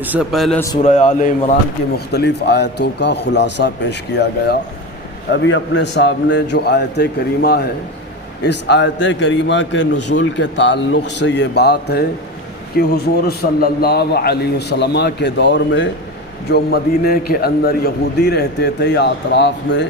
اس سے پہلے سورہ آل عمران کی مختلف آیتوں کا خلاصہ پیش کیا گیا۔ ابھی اپنے سامنے جو آیت کریمہ ہے، اس آیت کریمہ کے نزول کے تعلق سے یہ بات ہے کہ حضور صلی اللہ علیہ وسلم کے دور میں جو مدینہ کے اندر یہودی رہتے تھے یا اطراف میں،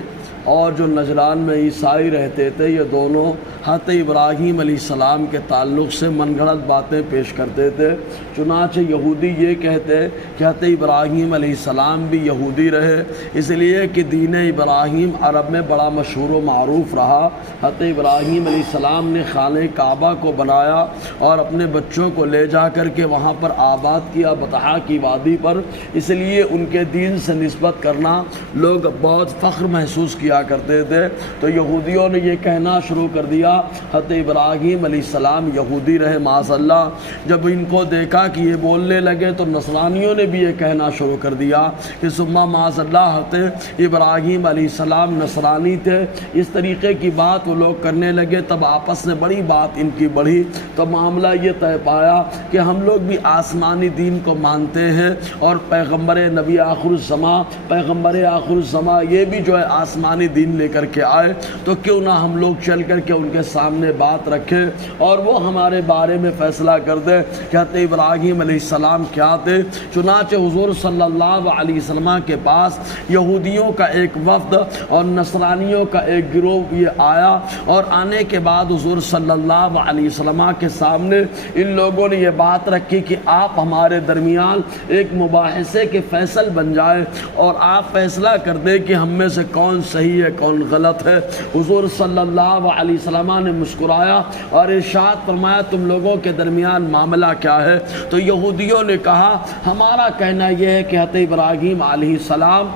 اور جو نجران میں عیسائی رہتے تھے، یہ دونوں حضرت ابراہیم علیہ السلام کے تعلق سے من گھڑت باتیں پیش کرتے تھے۔ چنانچہ یہودی یہ کہتے کہ حضرت ابراہیم علیہ السلام بھی یہودی رہے، اس لیے کہ دین ابراہیم عرب میں بڑا مشہور و معروف رہا۔ حضرت ابراہیم علیہ السلام نے خانہ کعبہ کو بنایا اور اپنے بچوں کو لے جا کر کے وہاں پر آباد کیا بطحا کی وادی پر، اس لیے ان کے دین سے نسبت کرنا لوگ بہت فخر محسوس کیا کرتے تھے۔ تو یہودیوں نے یہ کہنا شروع کر دیا حضرت ابراہیم علیہ السلام یہودی رہے معاذ اللہ۔ جب ان کو دیکھا کہ یہ بولنے لگے تو نصرانیوں نے بھی یہ کہنا شروع کر دیا کہ ثم معاذ اللہ حضرت ابراہیم علیہ السلام نصرانی تھے۔ اس طریقے کی بات وہ لوگ کرنے لگے، تب آپس میں بڑی بات ان کی بڑھی، تو معاملہ یہ طے پایا کہ ہم لوگ بھی آسمانی دین کو مانتے ہیں اور پیغمبر نبی آخر الزماں، پیغمبر آخر الزماں یہ بھی جو ہے آسمانی دین لے کر کے آئے، تو کیوں نہ ہم لوگ چل کر کے ان کے سامنے بات رکھیں اور وہ ہمارے بارے میں فیصلہ کر دیں کہ حضرت ابراہیم علیہ السلام کیا تھے۔ چنانچہ حضور صلی اللہ علیہ وسلم کے پاس یہودیوں کا ایک وفد اور نصرانیوں کا ایک گروہ یہ آیا، اور آنے کے بعد حضور صلی اللہ علیہ وسلم کے سامنے ان لوگوں نے یہ بات رکھی کہ آپ ہمارے درمیان ایک مباحثے کے فیصل بن جائے اور آپ فیصلہ کر دیں کہ ہم میں سے کون صحیح ہے کون غلط ہے۔ حضور صلی اللہ علیہ وسلم نے مسکرایا اور ارشاد فرمایا تم لوگوں کے درمیان معاملہ کیا ہے؟ تو یہودیوں نے کہا ہمارا کہنا یہ ہے کہ حضرت ابراہیم علیہ السلام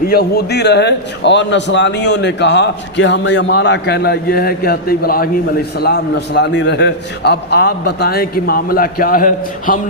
یہودی رہے، اور نصرانیوں نے کہا کہ ہمارا کہنا یہ ہے کہ حضرت ابراہیم علیہ السلام نصرانی رہے۔ اب آپ بتائیں کہ معاملہ کیا ہے، ہم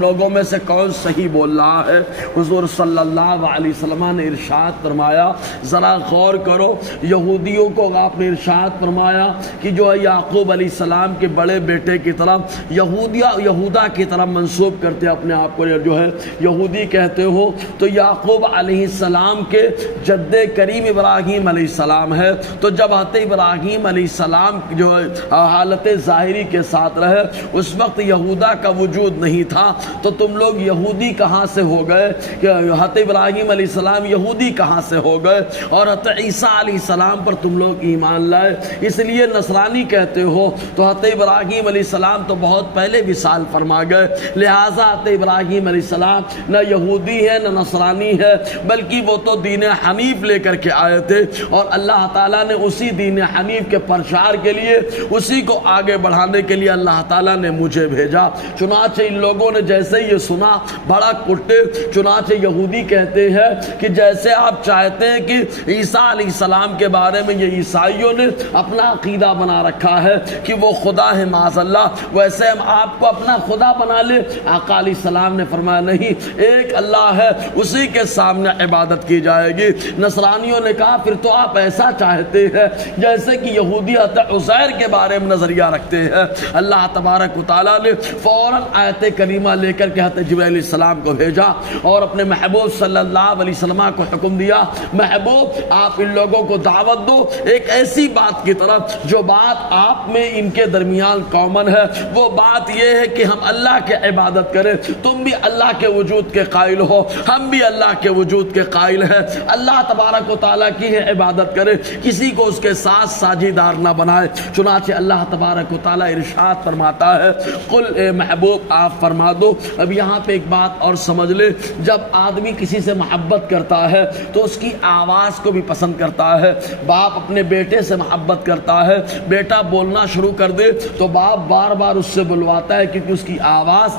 لوگوں میں سے کون صحیح بول رہا ہے؟ حضور صلی اللہ علیہ وسلم نے ارشاد فرمایا ذرا غور کرو، یہودیوں کو آپ نے ارشاد فرمایا کہ جو ہے یعقوب علیہ السلام کے بڑے بیٹے کی طرف یہودا کی طرف منسوب کرتے اپنے آپ کو، جو ہے یہودی کہتے ہو، تو یعقوب علیہ السلام کے جد کریم ابراہیم علیہ السلام ہے۔ تو جب حضرت ابراہیم علیہ السلام جو حالت ظاہری کے ساتھ رہے، اس وقت یہودا کا وجود نہیں تھا، تو تم لوگ یہودی کہاں سے ہو گئے؟ کہ حضرت ابراہیم علیہ السلام یہودی کہاں سے ہو گئے اور حضرت عیسیٰ علیہ السلام پر تم لوگ ایمان لائے، اس لیے نصرانی کہتے ہو؟ تو حضرت ابراہیم علیہ السلام تو بہت پہلے وصال فرما گئے، لہٰذا حضرت ابراہیم علیہ السلام نہ یہودی ہے نہ نصرانی ہے، بلکہ وہ تو دین حنیف لے کر کے آئے تھے، اور اللہ تعالیٰ نے اسی دین حنیف کے پرچار کے لیے، اسی کو آگے بڑھانے کے لیے اللہ تعالیٰ نے مجھے بھیجا۔ چنانچہ ان لوگوں نے جیسے یہ سنا بڑا کٹے، چنانچہ یہودی کہتے ہیں کہ جیسے آپ چاہتے ہیں کہ عیسیٰ علیہ السلام کے بارے میں یہ عیسائیوں نے اپنا عقیدہ بنا رکھا ہے کہ وہ خدا ہے معاذ اللہ، ویسے ہم آپ کو اپنا خدا بنا لے۔ آقا علیہ السلام نے فرمایا نہیں، ایک اللہ ہے، اسی کے سامنے عبادت کی جائے گی۔ نصرانیوں نے کہا پھر تو آپ ایسا چاہتے ہیں جیسے کہ یہودی حضرت عزیر کے بارے میں نظریہ رکھتے ہیں۔ اللہ تبارک و تعالیٰ نے فوراً آیت کریمہ لے کر کے حضرت جبرائیل علیہ السلام کو بھیجا اور اپنے محبوب صلی اللہ علیہ وسلم کو حکم دیا، محبوب آپ ان لوگوں کو دعوت دو ایک ایسی بات کی طرف جو بات آپ میں ان کے درمیان کامن ہے، وہ بات یہ ہے کہ ہم اللہ کے عبادت کریں، تم بھی اللہ کے وجود کے قائل ہو، ہم بھی اللہ کے وجود کے قائل ہے، اللہ تبارک و تعالیٰ کی ہے عبادت کرے، کسی کو اس کے ساتھ ساجیدار نہ بنائے۔ چنانچہ اللہ تبارک و تعالیٰ ارشاد فرماتا ہے قل اے محبوب آپ فرما دو۔ اب یہاں پہ ایک بات اور سمجھ لے، جب آدمی کسی سے محبت کرتا ہے تو اس کی آواز کو بھی پسند کرتا ہے۔ باپ اپنے بیٹے سے محبت کرتا ہے، بیٹا بولنا شروع کر دے تو باپ بار بار اس سے بلواتا ہے کیونکہ اس کی آواز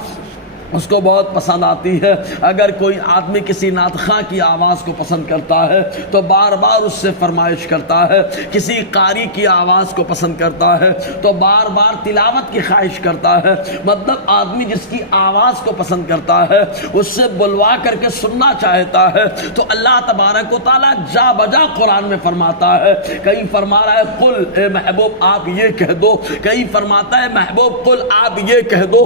اس کو بہت پسند آتی ہے۔ اگر کوئی آدمی کسی نعت خواں کی آواز کو پسند کرتا ہے تو بار بار اس سے فرمائش کرتا ہے، کسی قاری کی آواز کو پسند کرتا ہے تو بار بار تلاوت کی خواہش کرتا ہے۔ مطلب آدمی جس کی آواز کو پسند کرتا ہے اس سے بلوا کر کے سننا چاہتا ہے۔ تو اللہ تبارک و تعالیٰ جا بجا قرآن میں فرماتا ہے، کہیں فرما رہا ہے قل اے محبوب آپ یہ کہہ دو، کہیں فرماتا ہے محبوب قل آپ یہ کہہ دو۔